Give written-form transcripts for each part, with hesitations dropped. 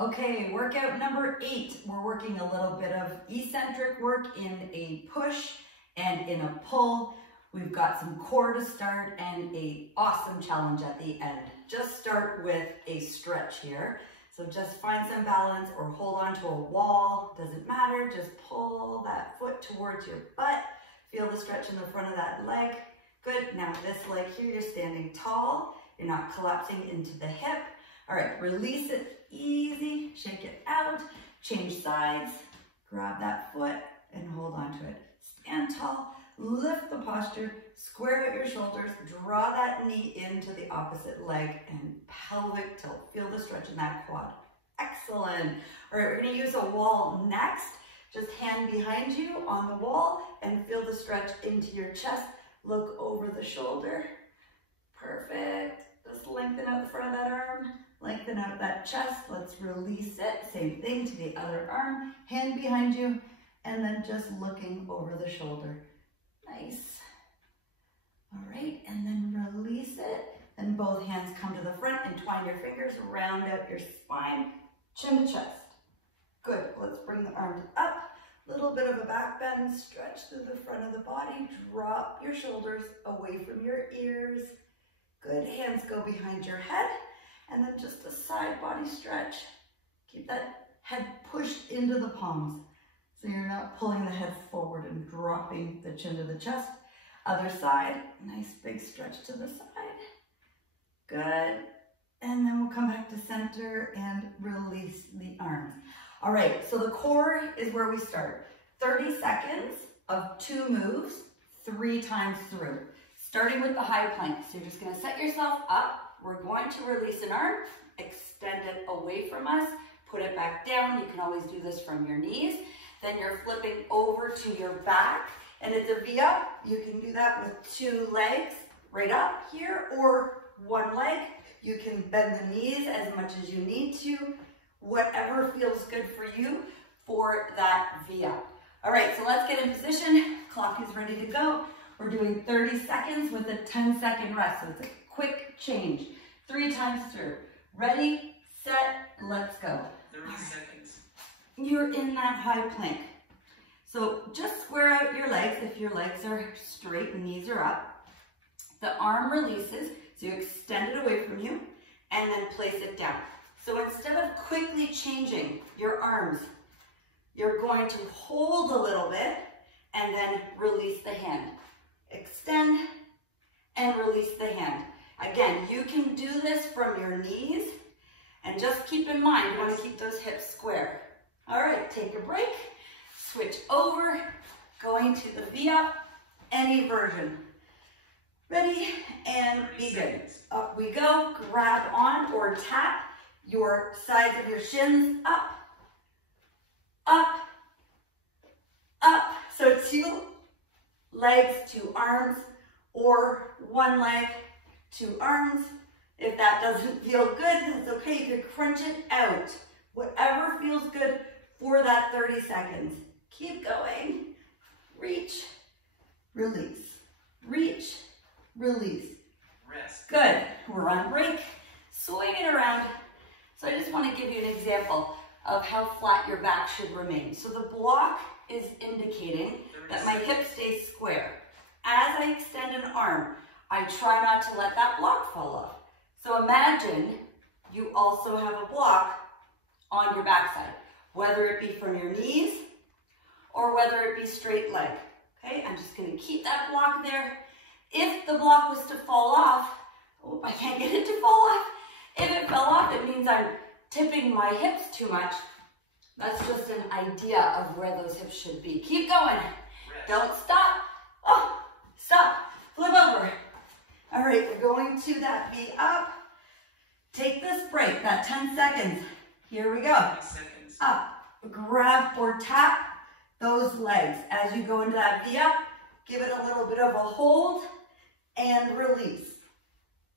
Okay, workout number 8. We're working a little bit of eccentric work in a push and in a pull. We've got some core to start and an awesome challenge at the end. Just start with a stretch here. So just find some balance or hold on to a wall, doesn't matter. Just pull that foot towards your butt. Feel the stretch in the front of that leg. Good, now this leg here, you're standing tall. You're not collapsing into the hip. All right, release it easy, shake it out, change sides, grab that foot and hold on to it. Stand tall, lift the posture, square out your shoulders, draw that knee into the opposite leg and pelvic tilt. Feel the stretch in that quad. Excellent. All right, we're gonna use a wall next. Just hand behind you on the wall and feel the stretch into your chest. Look over the shoulder. Perfect. Just lengthen out the front of that arm. Lengthen out that chest. Let's release it. Same thing to the other arm. Hand behind you. And then just looking over the shoulder. Nice. All right. And then release it. And both hands come to the front. Entwine your fingers. Round out your spine. Chin to chest. Good. Let's bring the arms up. Little bit of a back bend. Stretch through the front of the body. Drop your shoulders away from your ears. Good. Hands go behind your head. And then just a side body stretch. Keep that head pushed into the palms. So you're not pulling the head forward and dropping the chin to the chest. Other side, nice big stretch to the side. Good. And then we'll come back to center and release the arms. All right, so the core is where we start. 30 seconds of 2 moves, 3 times through. Starting with the high plank. So you're just gonna set yourself up. We're going to release an arm, extend it away from us, put it back down. You can always do this from your knees. Then you're flipping over to your back, and it's a VUP. You can do that with 2 legs right up here, or 1 leg. You can bend the knees as much as you need to, whatever feels good for you for that VUP. All right, so let's get in position. Clock is ready to go. We're doing 30 seconds with a 10-second rest, so it's a quick change. 3 times through. Ready, set, let's go. 30 seconds. You're in that high plank. So just square out your legs if your legs are straight and knees are up. The arm releases, so you extend it away from you and then place it down. So instead of quickly changing your arms, you're going to hold a little bit and then release the hand. Extend and release the hand. Again, you can do this from your knees, and just keep in mind, you want to keep those hips square. All right, take a break, switch over, going to the VUP, any version. Ready, and begin. Up we go, grab on or tap your sides of your shins up, up, up. So 2 legs, 2 arms, or 1 leg, 2 arms. If that doesn't feel good, that's okay. You could crunch it out. Whatever feels good for that 30 seconds. Keep going. Reach, release. Reach, release. Rest. Good. We're on break. Swing it around. So I just want to give you an example of how flat your back should remain. So the block is indicating that my hip stays square. As I extend an arm, I try not to let that block fall off. So imagine you also have a block on your backside, whether it be from your knees or whether it be straight leg. Okay, I'm just gonna keep that block there. If the block was to fall off, oh, I can't get it to fall off. If it fell off, it means I'm tipping my hips too much. That's just an idea of where those hips should be. Keep going. Don't stop. Oh, stop. Flip over. All right, we're going to that VUP. Take this break, that 10 seconds. Here we go. 10 seconds. Up. Grab or tap those legs. As you go into that VUP, give it a little bit of a hold and release.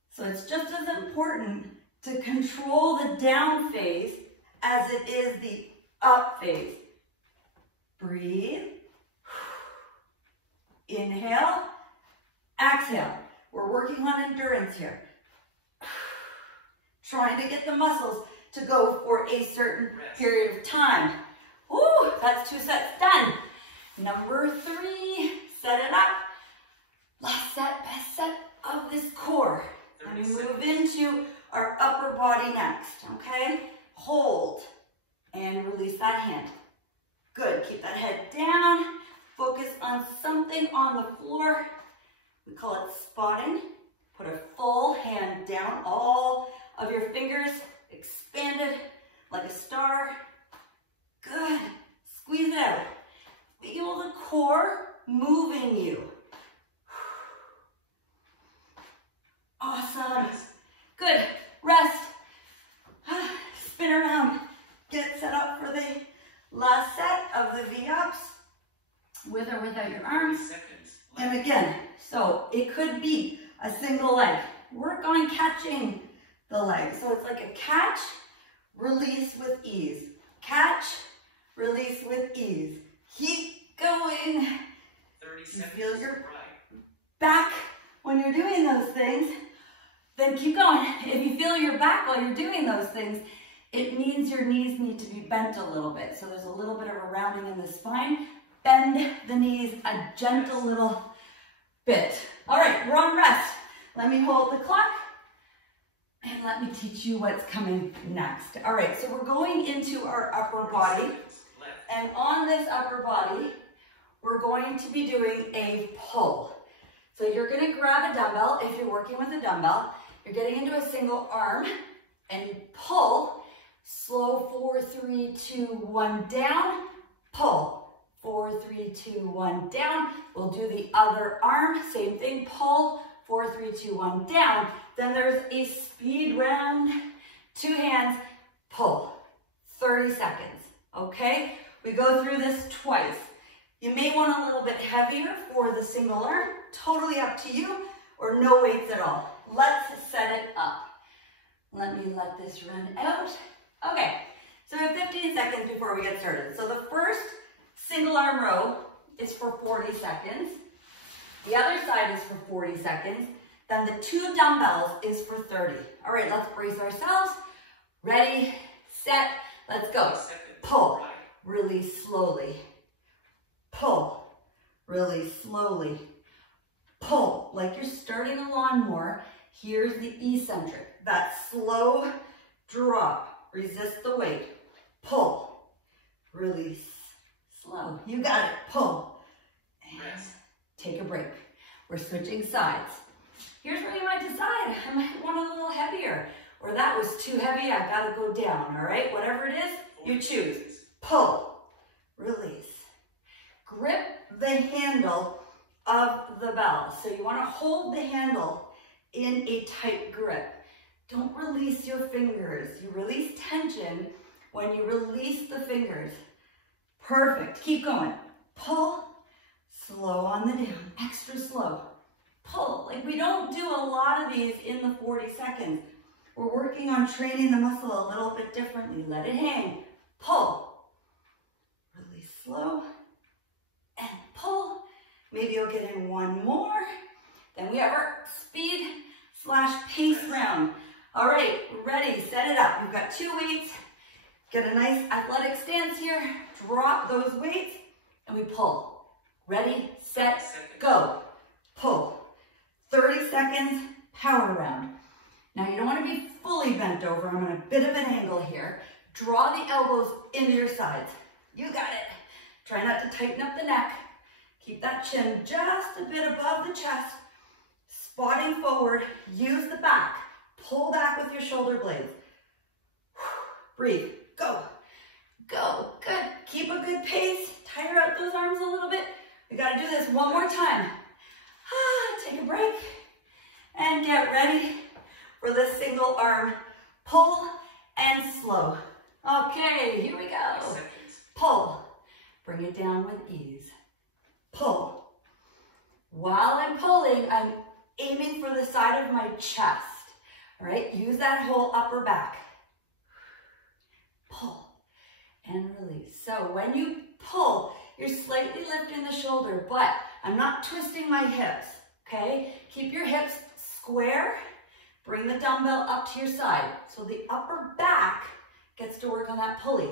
So it's just as important to control the down phase as it is the up phase. Breathe. Inhale. Exhale. We're working on endurance here. Trying to get the muscles to go for a certain period of time. Woo, that's 2 sets done. Number 3, set it up. Last set, best set of this core. And we move into our upper body next, okay? Hold and release that hand. Good, keep that head down. Focus on something on the floor. We call it spotting. Put a full hand down, all of your fingers expanded like a star. Good, squeeze it out. Feel the core moving you. Awesome. Good. Rest. Spin around. Get set up for the last set of the VUPs with or without your arms. And again, so it could be a single leg. Work on catching the leg. So it's like a catch, release with ease. Catch, release with ease. Keep going. 30 seconds. You feel your back when you're doing those things. Then keep going. If you feel your back while you're doing those things, it means your knees need to be bent a little bit. So there's a little bit of a rounding in the spine. Bend the knees a gentle little bit. All right, we're on rest. Let me hold the clock and let me teach you what's coming next. All right, so we're going into our upper body. And on this upper body, we're going to be doing a pull. So you're gonna grab a dumbbell. If you're working with a dumbbell, you're getting into a single arm and you pull. Slow, 4, 3, 2, 1, down, pull. 4, 3, 2, 1, down. We'll do the other arm, same thing, pull, 4, 3, 2, 1, down. Then there's a speed round, 2 hands, pull, 30 seconds, okay? We go through this twice. You may want a little bit heavier for the single arm, totally up to you, or no weights at all. Let's set it up. Let me let this run out. Okay, so we have 15 seconds before we get started. So the first single arm row is for 40 seconds. The other side is for 40 seconds. Then the 2 dumbbells is for 30. All right, let's brace ourselves. Ready, set, let's go. Pull, release slowly. Pull, release slowly. Pull, like you're starting a lawnmower. Here's the eccentric, that slow drop. Resist the weight. Pull, release, slow. You got it, pull. And take a break. We're switching sides. Here's where you might decide, I might want a little heavier, or that was too heavy, I gotta go down, all right? Whatever it is, you choose. Pull, release. Grip the handle of the bell. So you wanna hold the handle in a tight grip. Don't release your fingers. You release tension when you release the fingers. Perfect. Keep going. Pull, slow on the down, extra slow. Pull. Like we don't do a lot of these in the 40 seconds. We're working on training the muscle a little bit differently. Let it hang. Pull. Release slow and pull. Maybe you'll get in one more. Then we have our speed/pace round. All right, ready, set it up. You've got 2 weights. Get a nice athletic stance here. Drop those weights and we pull. Ready, set, go. Pull. 30 seconds, power round. Now you don't want to be fully bent over. I'm on a bit of an angle here. Draw the elbows into your sides. You got it. Try not to tighten up the neck. Keep that chin just a bit above the chest. Spotting forward, use the back. Pull back with your shoulder blades. Breathe, go, go, good. Keep a good pace, tire out those arms a little bit. We gotta do this one more time. Take a break and get ready for the single arm pull and slow. Okay, here we go. Pull, bring it down with ease. Pull. While I'm pulling, I'm aiming for the side of my chest. All right, use that whole upper back. Pull and release. So when you pull, you're slightly lifting the shoulder, but I'm not twisting my hips, okay? Keep your hips square. Bring the dumbbell up to your side. So the upper back to work on that pulley.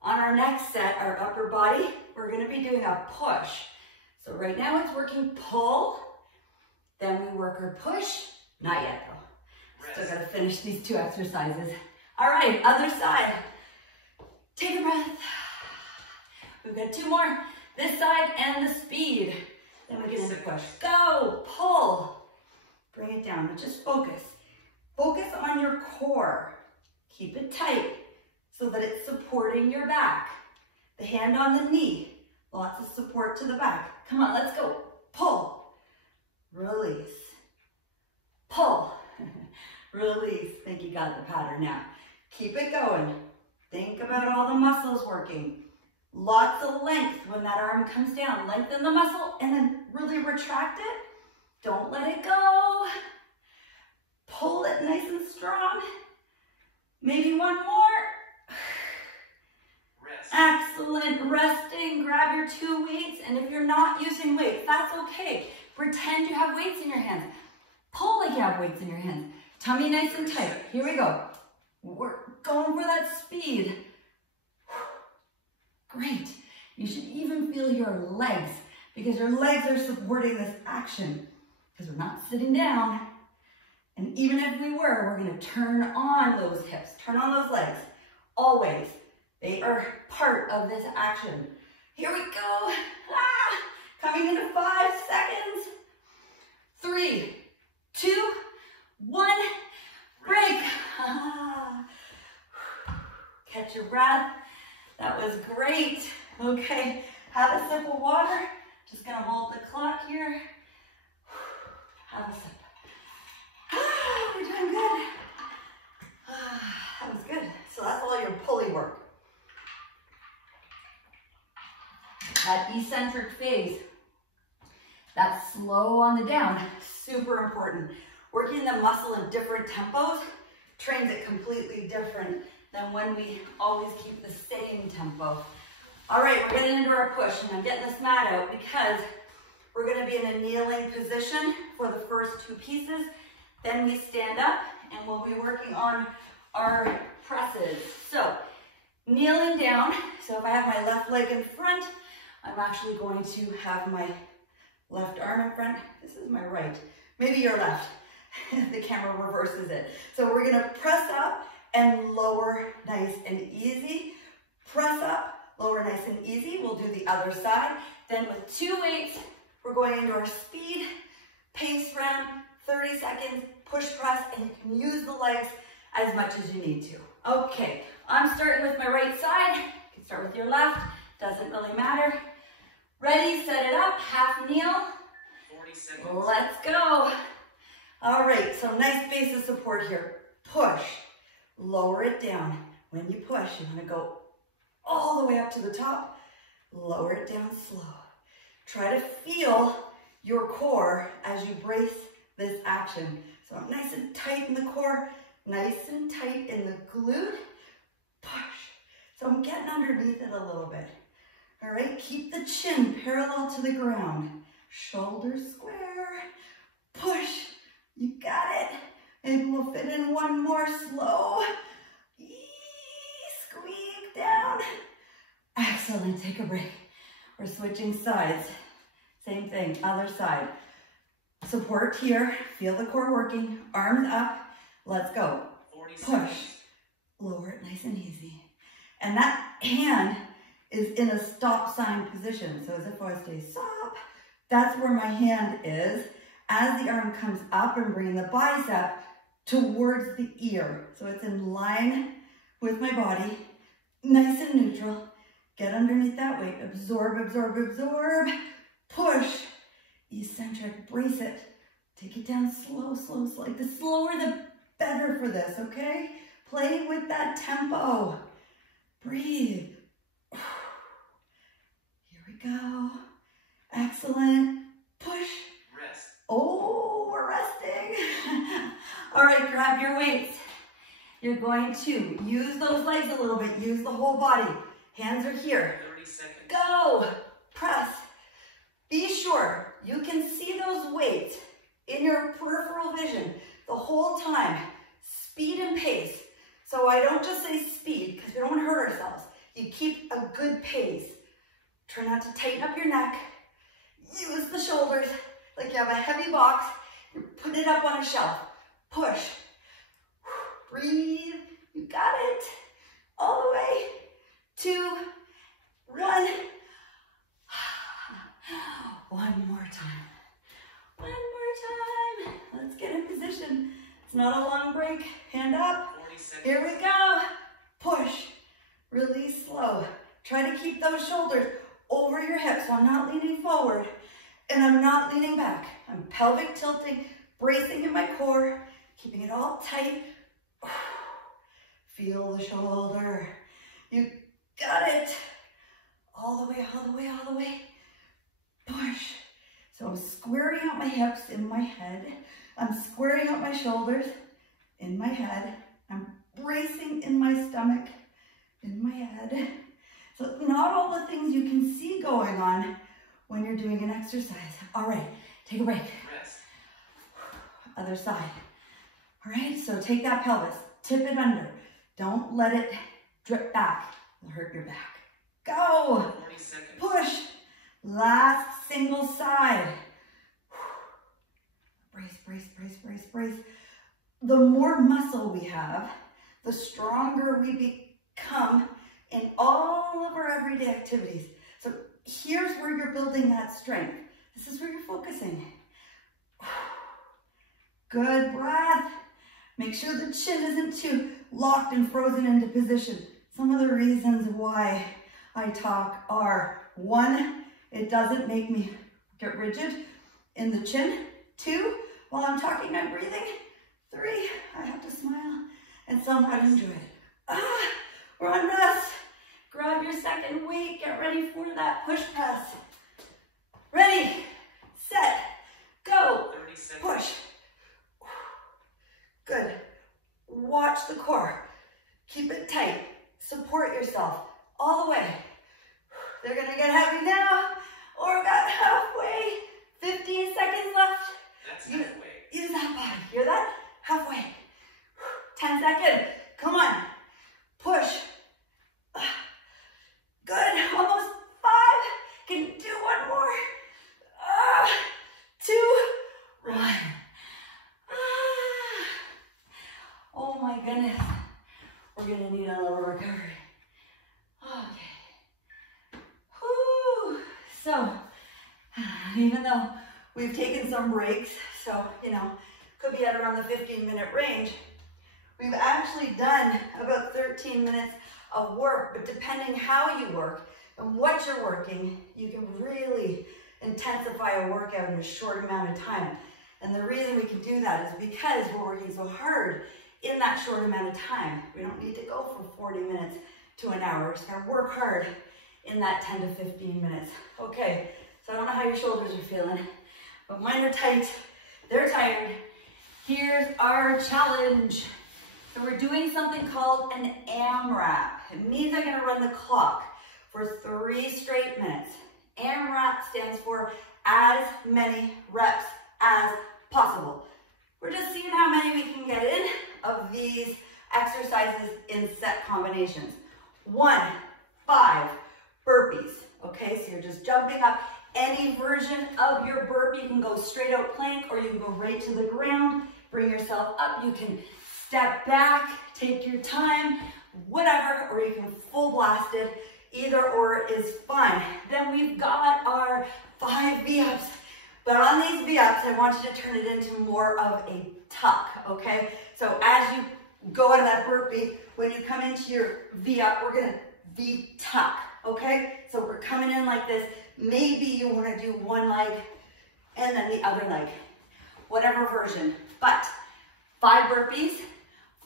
On our next set, our upper body, we're gonna be doing a push. So right now it's working pull, then we work our push, not yet though. Still gotta finish these 2 exercises. All right, other side. Take a breath. We've got 2 more. This side and the speed. Then we get into push. Go, pull. Bring it down, but just focus. Focus on your core. Keep it tight so that it's supporting your back. The hand on the knee. Lots of support to the back. Come on, let's go. Pull. Release. Pull. Release. I think you got the pattern now. Keep it going. Think about all the muscles working. Lots of length when that arm comes down. Lengthen the muscle and then really retract it. Don't let it go. Pull it nice and strong. Maybe 1 more. Rest. Excellent. Resting. Grab your 2 weights. And if you're not using weights, that's okay. Pretend you have weights in your hands. Pull like you have weights in your hands. Tummy nice and tight. Here we go. We're going for that speed. Great. You should even feel your legs because your legs are supporting this action because we're not sitting down. And even if we were, we're going to turn on those hips, turn on those legs. Always. They are part of this action. Here we go. Coming into 5 seconds. 3, 2, 1. Break. Catch your breath. That was great. Okay, have a sip of water. Just gonna hold the clock here. Have a sip. We're doing good. That was good. So that's all your pulley work. That eccentric phase, that's slow on the down, super important. Working the muscle in different tempos trains it completely different than when we always keep the same tempo. All right, we're getting into our push, and I'm getting this mat out because we're gonna be in a kneeling position for the first 2 pieces. Then we stand up, and we'll be working on our presses. So, kneeling down. So if I have my left leg in front, I'm actually going to have my left arm in front. This is my right, maybe your left. The camera reverses it. So we're gonna press up and lower nice and easy. Press up, lower nice and easy. We'll do the other side. Then with 2 weights, we're going into our speed, pace round, 30 seconds, push press, and you can use the legs as much as you need to. Okay, I'm starting with my right side. You can start with your left, doesn't really matter. Ready, set it up, half kneel. 40 seconds. Let's go. All right, so nice base of support here. Push, lower it down. When you push, you wanna go all the way up to the top, lower it down slow. Try to feel your core as you brace this action. So I'm nice and tight in the core, nice and tight in the glute, push. So I'm getting underneath it a little bit. All right, keep the chin parallel to the ground. Shoulders square, push. You got it. And we'll fit in 1 more slow. Squeak down. Excellent, take a break. We're switching sides. Same thing, other side. Support here, feel the core working, arms up. Let's go. 40 Push, seconds. lower it nice and easy. And that hand is in a stop sign position. So as if I say stop, that's where my hand is. As the arm comes up and bringing the bicep towards the ear. So it's in line with my body, nice and neutral. Get underneath that weight, absorb, absorb, absorb. Push, eccentric, brace it. Take it down slow, slow, slow. Like the slower the better for this, okay? Play with that tempo. Breathe. Here we go. Excellent. Push. Rest. Oh, we're resting. All right, grab your weights. You're going to use those legs a little bit. Use the whole body. Hands are here. 30 seconds. Go. Press. Be sure you can see those weights in your peripheral vision the whole time. Speed and pace. So I don't just say speed, because good pace. Try not to tighten up your neck. Use the shoulders like you have a heavy box. You're putting it up on a shelf. Push. Breathe. You got it. All the way. 2, 1. One more time. One more time. Let's get in position. It's not a long break. Hand up. Here we go. Push. Release slow. Try to keep those shoulders over your hips. So I'm not leaning forward and I'm not leaning back. I'm pelvic tilting, bracing in my core, keeping it all tight. Feel the shoulder. You got it. All the way, all the way, all the way. Push. So I'm squaring out my hips in my head. I'm squaring out my shoulders in my head. I'm bracing in my stomach, in my head. So not all the things you can see going on when you're doing an exercise. All right, take a break. Rest. Other side. All right, so take that pelvis, tip it under. Don't let it drip back. It'll hurt your back. Go. 40 seconds. Push. Last single side. Brace, brace, brace, brace, brace. The more muscle we have, the stronger we become in all of our everyday activities. So here's where you're building that strength. This is where you're focusing. Good breath. Make sure the chin isn't too locked and frozen into position. Some of the reasons why I talk are 1, it doesn't make me get rigid in the chin. 2, while I'm talking, I'm breathing. 3, I have to smile and somewhat enjoy it. We're on rest. Grab your second weight. Get ready for that push press. Ready, set, go. 30 seconds. Push. Good. Watch the core. Keep it tight. Support yourself all the way. They're gonna get heavy now, or about halfway. 15 seconds left. That's halfway. Use that body. Hear that? Halfway. 10 seconds. Come on. Push. Good. Almost 5. Can do one more. 2, 1. Oh my goodness. We're gonna need a little recovery. Okay. Whew. So, even though we've taken some breaks, so, could be at around the 15-minute range, we've actually done about 13 minutes of work, but depending how you work and what you're working, you can really intensify a workout in a short amount of time. And the reason we can do that is because we're working so hard in that short amount of time. We don't need to go from 40 minutes to an hour. We're just gonna work hard in that 10 to 15 minutes. Okay, so I don't know how your shoulders are feeling, but mine are tight, they're tired. Here's our challenge. So we're doing something called an AMRAP. It means I'm gonna run the clock for 3 straight minutes. AMRAP stands for as many reps as possible. We're just seeing how many we can get in of these exercises in set combinations. 1, 5 burpees. Okay, so you're just jumping up. Any version of your burpee, you can go straight out plank or you can go right to the ground. Bring yourself up. You can step back, take your time, whatever, or you can full blast it. Either or is fine. Then we've got our 5 VUPs. But on these VUPs, I want you to turn it into more of a tuck, okay? So as you go out of that burpee, when you come into your VUP, we're gonna V-tuck, okay? So we're coming in like this. Maybe you wanna do one leg and then the other leg, whatever version. But 5 burpees,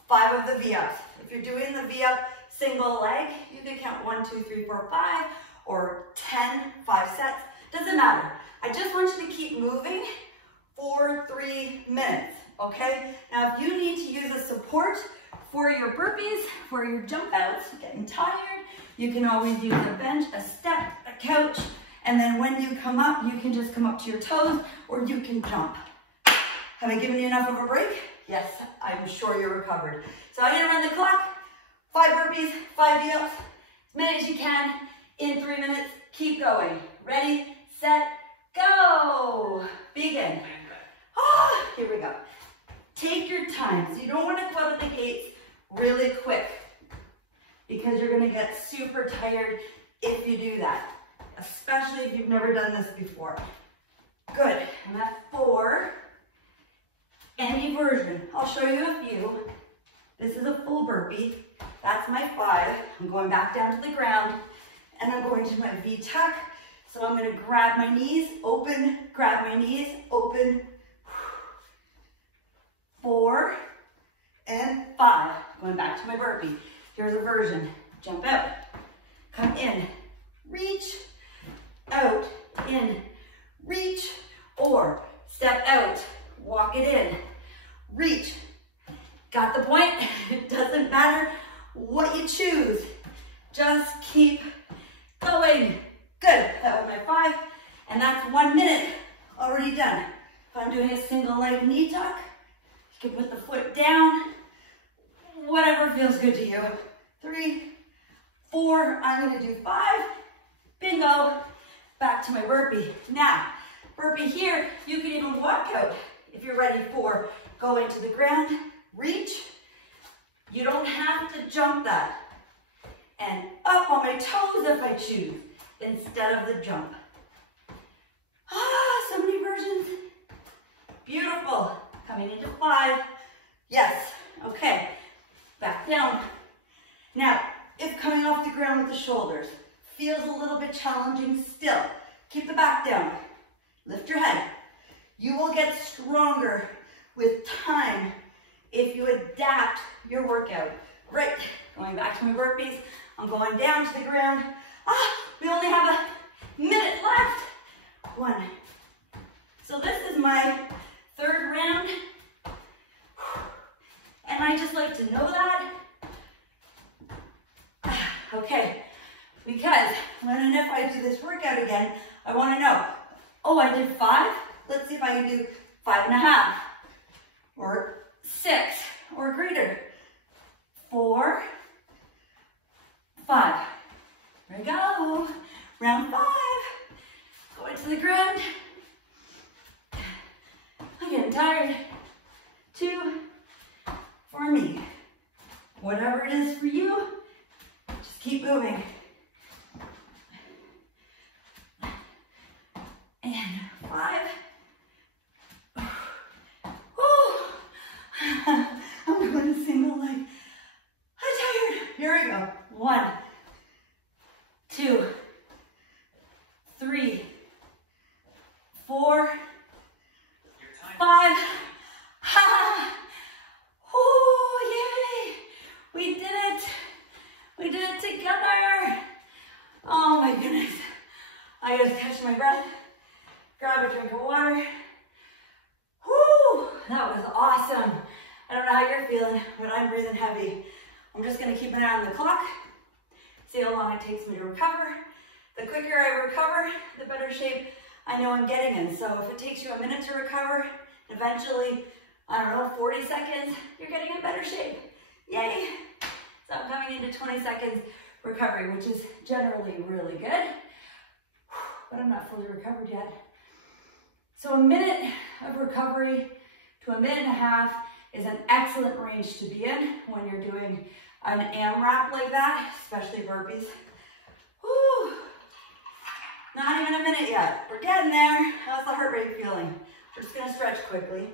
5 of the VUPs. If you're doing the VUP single leg, you can count 1, 2, 3, 4, 5, or 10, 5 sets, doesn't matter. I just want you to keep moving for 3 minutes, okay? Now, if you need to use a support for your burpees, for your jump outs, getting tired, you can always use a bench, a step, a couch, and then when you come up, you can just come up to your toes, or you can jump. Have I given you enough of a break? Yes, I'm sure you're recovered. So I'm gonna run the clock, 5 burpees, 5 VUPs, as many as you can in 3 minutes. Keep going. Ready, set, go. Begin. Ah, here we go. Take your time. So you don't want to go out of the gates really quick because you're going to get super tired if you do that, especially if you've never done this before. Good. And that's 4. Any version. I'll show you a few. This is a full burpee. That's my 5. I'm going back down to the ground and I'm going to my V tuck. So I'm going to grab my knees, open, grab my knees, open. 4 and 5. Going back to my burpee. Here's a version. Jump out, come in, reach, out, in, reach, or step out, walk it in, reach. Got the point? It doesn't matter what you choose. Just keep going. Good. That was my 5, and that's 1 minute already done. If I'm doing a single leg knee tuck, you can put the foot down, whatever feels good to you. 3, 4, I'm going to do 5. Bingo. Back to my burpee. Now, burpee here, you can even walk out if you're ready for going to the ground. Reach. You don't have to jump that. And up on my toes if I choose, instead of the jump. Ah, so many versions. Beautiful. Coming into 5. Yes. Okay. Back down. Now, if coming off the ground with the shoulders feels a little bit challenging still, keep the back down. Lift your head. You will get stronger with time if you adapt your workout. Right. Going back to my burpees. I'm going down to the ground. Ah, we only have a minute left. 1. So this is my 3rd round. And I just like to know that. Okay, because when and if I do this workout again, I want to know, oh, I did 5. Let's see if I can do 5.5 or 6 or greater. 4, 5. There we go. Round 5. Going to the ground. I'm getting tired. 2 for me. Whatever it is for you, just keep moving. And 5. I'm doing a single leg. I'm tired. Here we go. 1, 2, 3, 4, 5. Ha! Oh, yay! We did it. We did it together. Oh my goodness. I gotta catch my breath, grab a drink of water. Whoo! That was awesome. I don't know how you're feeling, but I'm breathing heavy. I'm just gonna keep an eye on the clock, see how long it takes me to recover. The quicker I recover, the better shape I know I'm getting in. So if it takes you a minute to recover, eventually, I don't know, 40 seconds, you're getting in better shape. Yay! So I'm coming into 20 seconds recovery, which is generally really good, but I'm not fully recovered yet. So a minute of recovery to a minute and a half is an excellent range to be in when you're doing an AMRAP like that, especially burpees. Whew. Not even a minute yet. We're getting there. How's the heart rate feeling? We're just gonna stretch quickly.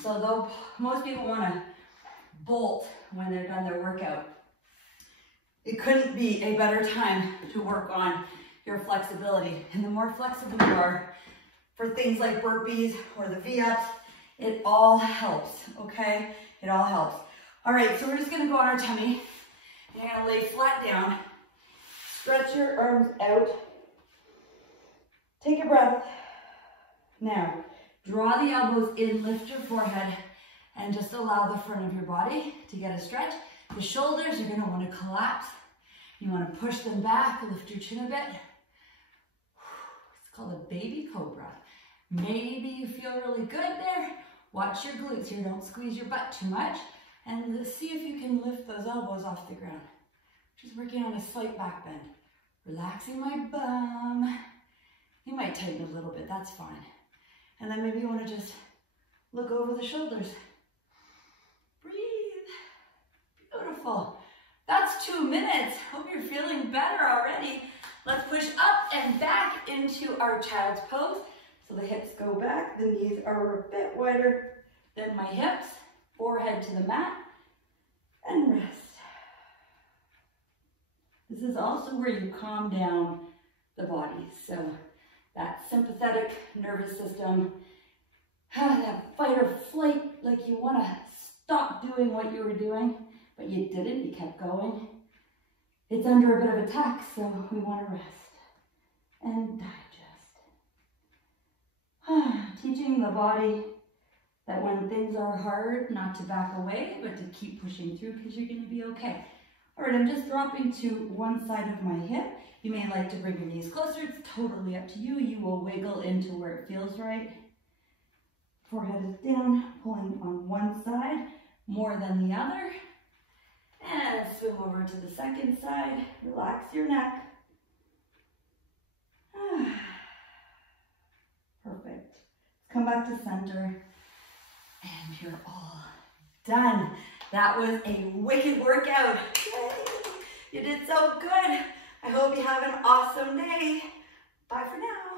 So though most people wanna bolt when they're done their workout, it couldn't be a better time to work on your flexibility. And the more flexible you are for things like burpees or the VUPs, it all helps, okay? It all helps. All right, so we're just gonna go on our tummy. You're gonna lay flat down, stretch your arms out, take a breath. Now, draw the elbows in, lift your forehead, and just allow the front of your body to get a stretch. The shoulders, you're gonna wanna collapse. You wanna push them back, lift your chin a bit. It's called a baby cobra. Maybe you feel really good there. Watch your glutes here, don't squeeze your butt too much. And see if you can lift those elbows off the ground. Just working on a slight back bend. Relaxing my bum. You might tighten a little bit, that's fine. And then maybe you want to just look over the shoulders. Breathe. Beautiful. That's 2 minutes. Hope you're feeling better already. Let's push up and back into our child's pose. So the hips go back, the knees are a bit wider than my hips. Forehead to the mat and rest. This is also where you calm down the body. So that sympathetic nervous system, that fight or flight, like you want to stop doing what you were doing, but you didn't, you kept going. It's under a bit of attack, so we want to rest and digest. Teaching the body that when things are hard, not to back away, but to keep pushing through because you're going to be okay. All right, I'm just dropping to one side of my hip. You may like to bring your knees closer. It's totally up to you. You will wiggle into where it feels right. Forehead is down, pulling on one side more than the other. And swim over to the second side. Relax your neck. Perfect. Let's come back to center. And you're all done. That was a wicked workout. Yay. You did so good. I hope you have an awesome day. Bye for now.